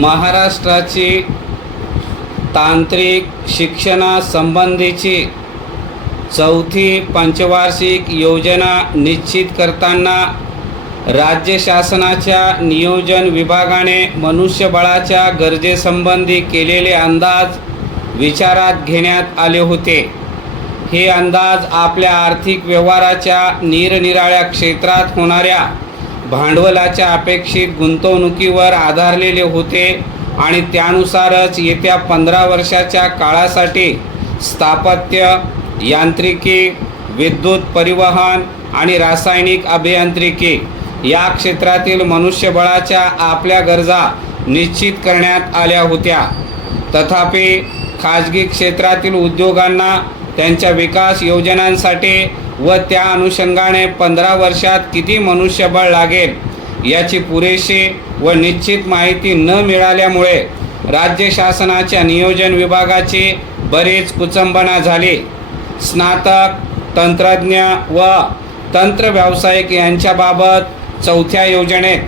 महाराष्ट्राची तांत्रिक शिक्षणासंबंधीची चौथी पंचवार्षिक योजना निश्चित करताना राज्य शासनाच्या नियोजन विभागाने मनुष्यबळाच्या गरजेसंबंधी केलेले अंदाज विचारात घेण्यात आले होते. हे अंदाज आपल्या आर्थिक व्यवहाराच्या निरनिराळ्या क्षेत्रात होणाऱ्या भांडवलाच्या अपेक्षित गुंतवणुकीवर आधारलेले होते आणि त्यानुसारच येत्या 15 वर्षाच्या काळासाठी स्थापत्य, यांत्रिकी, विद्युत परिवहन आणि रासायनिक अभियांत्रिकी या क्षेत्रातील मनुष्यबळाच्या आपल्या गरजा निश्चित करण्यात आल्या होत्या. तथापि खाजगी क्षेत्रातील उद्योगांना त्यांच्या विकास योजनांसाठी व त्या अनुषंगाने 15 वर्षात किती मनुष्यबळ लागेल याची पुरेशी व निश्चित माहिती न मिळाल्यामुळे राज्य शासनाच्या नियोजन विभागाची बरीच कुचंबना झाली. स्नातक, तंत्रज्ञ व तंत्र व्यावसायिक यांच्याबाबत चौथ्या योजनेत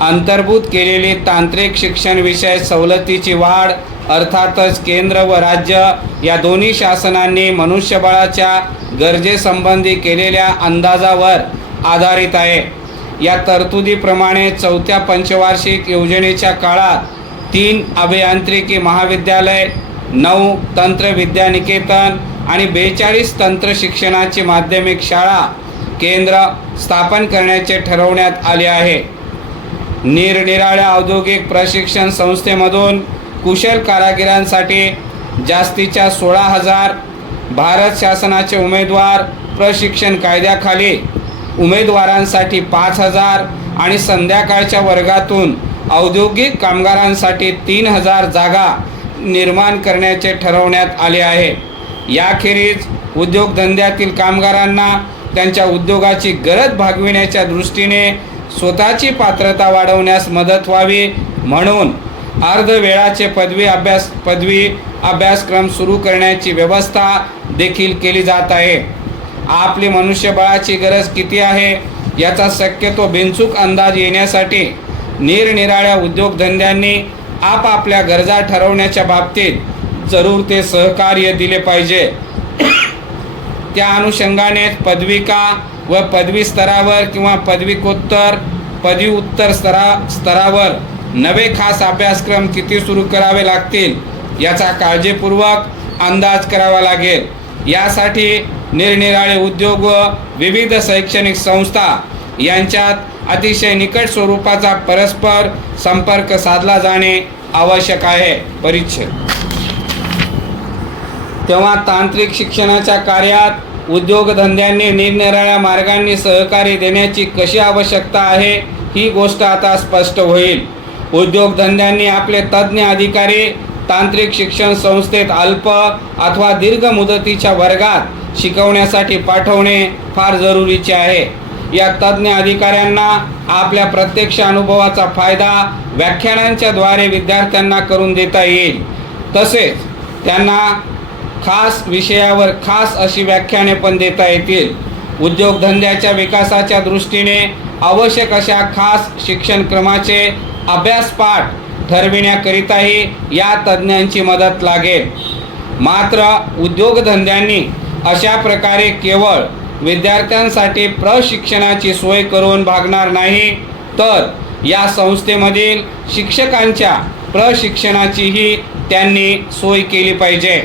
अंतर्भूत केलेली तांत्रिक शिक्षण विषय सवलतीची वाढ अर्थातच केंद्र व राज्य या दोन्ही शासनांनी मनुष्यबळाच्या गरजेसंबंधी केलेल्या अंदाजावर आधारित आहे. या तरतुदीप्रमाणे चौथ्या पंचवार्षिक योजनेच्या काळात 3 अभियांत्रिकी महाविद्यालय, 9 तंत्र विद्यानिकेतन आणि 42 तंत्र शिक्षणाची माध्यमिक शाळा केंद्र स्थापन करण्याचे ठरवण्यात आले आहे. निरनिराळ्या औद्योगिक प्रशिक्षण संस्थेमधून कुशल कारागिरांसाठी जास्तीच्या 16,000, भारत शासनाचे उमेदवार प्रशिक्षण कायद्याखाली उमेदवारांसाठी 5,000 आणि संध्याकाळच्या वर्गातून औद्योगिक कामगारांसाठी 3,000 जागा निर्माण करण्याचे ठरवण्यात आले आहे. याखेरीज उद्योगधंद्यातील कामगारांना त्यांच्या उद्योगाची गरज भागविण्याच्या दृष्टीने स्वतःची पात्रता वाढवण्यास मदत व्हावी म्हणून अर्धवेळाचे पदवी अभ्यासक्रम सुरू करण्याची व्यवस्था देखील केली जात आहे. आपली मनुष्यबळाची गरज किती आहे याचा शक्यतो बिनचूक अंदाज येण्यासाठी निरनिराळ्या उद्योगधंद्यांनी आपापल्या गरजा ठरवण्याच्या बाबतीत जरूर ते सहकार्य दिले पाहिजे. त्या अनुषंगाने पदविका व पदवी स्तरावर किंवा पदव्युत्तर स्तरावर नवे खास अभ्यासक्रम किती सुरू करावे लागतील याचा काळजीपूर्वक अंदाज करावा लागेल. यासाठी निरनिराळे उद्योग व विविध शैक्षणिक संस्था यांच्यात अतिशय निकट स्वरूपाचा परस्पर संपर्क साधला जाणे आवश्यक आहे. परिच्छेद तेव्हा तांत्रिक शिक्षणाच्या कार्यात उद्योगधंद्यांनी निरनिराळ्या मार्गांनी सहकार्य देण्याची कशी आवश्यकता आहे ही गोष्ट आता स्पष्ट होईल. उद्योगधंद्यांनी आपले तज्ज्ञ अधिकारी तांत्रिक शिक्षण संस्थेत अल्प अथवा दीर्घ मुदतीच्या वर्गात शिकवण्यासाठी पाठवणे फार जरुरीचे आहे. या तज्ज्ञ अधिकाऱ्यांना आपल्या प्रत्यक्ष अनुभवाचा फायदा व्याख्यानांच्या द्वारे विद्यार्थ्यांना करून देता येईल. तसेच त्यांना खास विषयावर खास अशी व्याख्याने पण देता येतील. उद्योगधंद्याच्या विकासाच्या दृष्टीने आवश्यक अशा खास शिक्षणक्रमाचे अभ्यासपाठ ठरविण्याकरिताही या तज्ज्ञांची मदत लागेल. मात्र उद्योगधंद्यांनी अशा प्रकारे केवळ विद्यार्थ्यांसाठी प्रशिक्षणाची सोय करून भागणार नाही, तर या संस्थेमधील शिक्षकांच्या प्रशिक्षणाचीही त्यांनी सोय केली पाहिजे.